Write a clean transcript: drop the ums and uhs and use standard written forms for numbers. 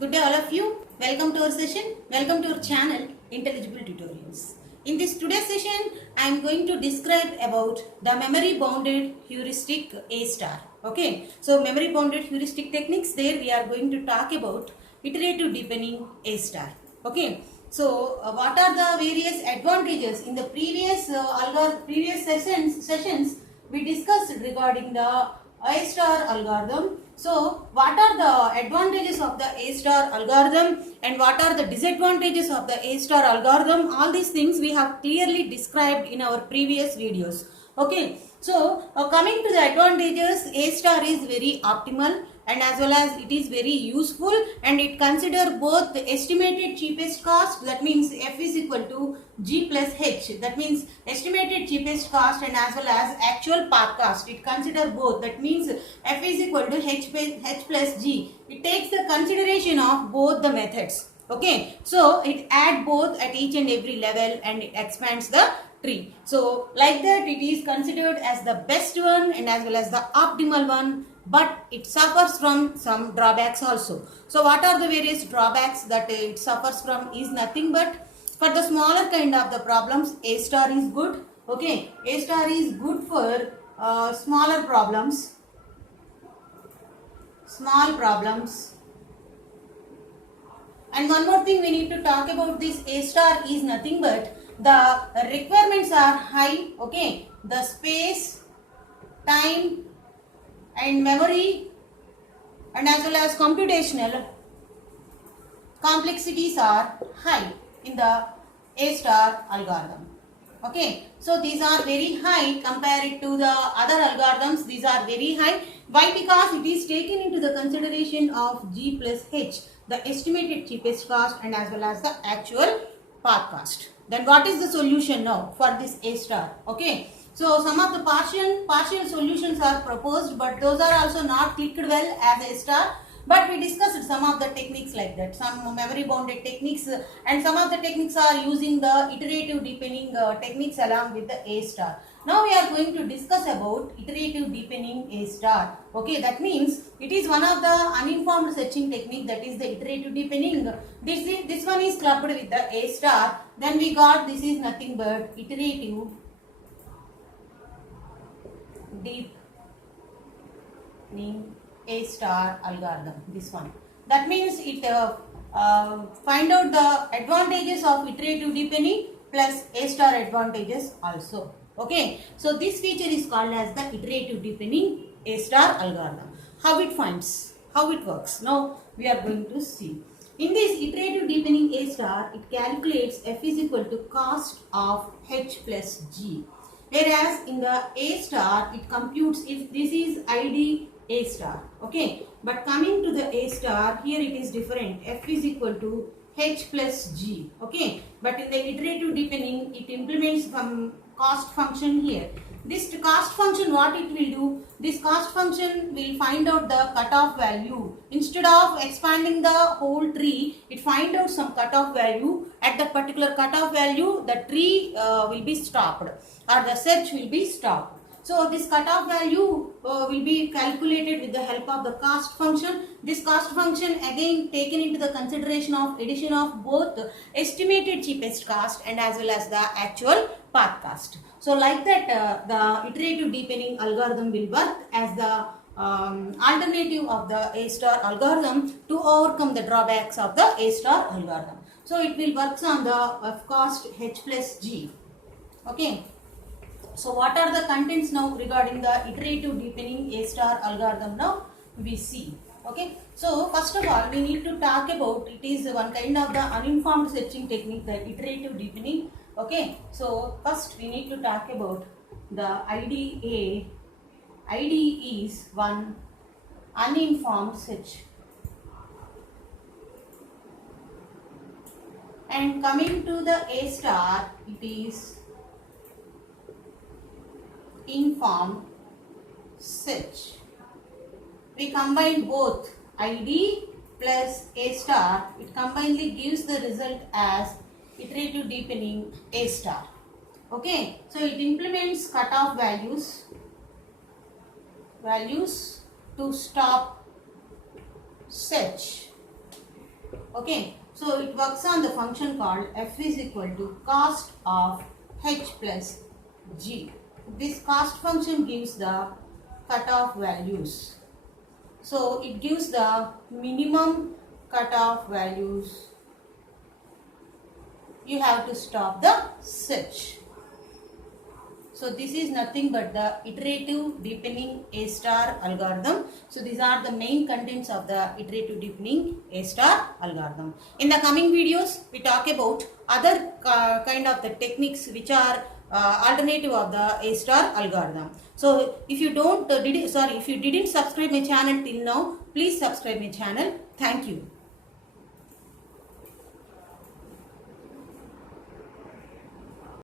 Good day all of you. Welcome to our session. Welcome to our channel Intelligible Tutorials. In this today's session, I am going to describe about the memory bounded heuristic A star. Okay. So memory bounded heuristic techniques, there we are going to talk about iterative deepening A star. Okay. So what are the various advantages? In the previous sessions we discussed regarding the A star algorithm. So what are the advantages of the A star algorithm and what are the disadvantages of the A star algorithm? All these things we have clearly described in our previous videos. Okay. So coming to the advantages, A star is very optimal and as well as it is very useful, and it consider both the estimated cheapest cost, that means F is equal to G plus H, that means estimated cheapest cost, and as well as actual path cost. It consider both, that means F is equal to H plus G. It takes the consideration of both the methods. Okay, so it add both at each and every level and it expands the tree. So like that it is considered as the best one and as well as the optimal one, but it suffers from some drawbacks also. So what are the various drawbacks that it suffers from is nothing but for the smaller kind of the problems, A star is good. Okay, A star is good for smaller problems, small problems. And one more thing we need to talk about this A star is nothing but the requirements are high. Okay, the space, time and memory and as well as computational complexities are high in the A star algorithm. Okay, so these are very high compared to the other algorithms. These are very high. Why? Because it is taken into the consideration of G plus H, the estimated cheapest cost and as well as the actual path cost. Then what is the solution now for this A star? Okay, so some of the partial solutions are proposed, but those are also not clicked well as A star. But we discussed some of the techniques like that, some memory bounded techniques, and some of the techniques are using the iterative deepening techniques along with the A star. Now we are going to discuss about iterative deepening A star. Okay, that means it is one of the uninformed searching technique, that is the iterative deepening. This one is clubbed with the A star. Then we got this is nothing but iterative deepening A star algorithm, this one. That means it find out the advantages of iterative deepening plus A star advantages also. Okay, so this feature is called as the iterative deepening A star algorithm. How it finds, how it works, now we are going to see. In this iterative deepening A star, it calculates F is equal to cost of H plus G. Whereas in the A star, it computes if this is ID A star. Okay, but coming to the A star, here it is different. F is equal to H plus G. Okay, but in the iterative deepening, it implements some cost function here. This cost function, what it will do? This cost function will find out the cutoff value. Instead of expanding the whole tree, it find out some cutoff value. At that particular cutoff value, the tree will be stopped or the search will be stopped. So this cutoff value will be calculated with the help of the cost function. This cost function again taken into the consideration of addition of both estimated cheapest cost and as well as the actual path cost. So like that the iterative deepening algorithm will work as the alternative of the A star algorithm to overcome the drawbacks of the A star algorithm. So it will work on the F cost H plus G. Okay. So what are the contents now regarding the iterative deepening A star algorithm? Now we see. Okay. So first of all, we need to talk about, it is one kind of the uninformed searching technique, the iterative deepening. Okay. So first we need to talk about the IDA. ID is one uninformed search. And coming to the A star, it is informed search. We combine both ID plus A star, it combinedly gives the result as iterative deepening A star. Okay, so it implements cutoff values to stop search. Okay, so it works on the function called f is equal to cost of h plus g. This cost function gives the cutoff values. So it gives the minimum cutoff values. You have to stop the search. So this is nothing but the iterative deepening A star algorithm. So these are the main contents of the iterative deepening A star algorithm. In the coming videos, we talk about other kind of the techniques which are alternative of the A star algorithm. So if you don't if you didn't subscribe my channel till now, please subscribe my channel. Thank you.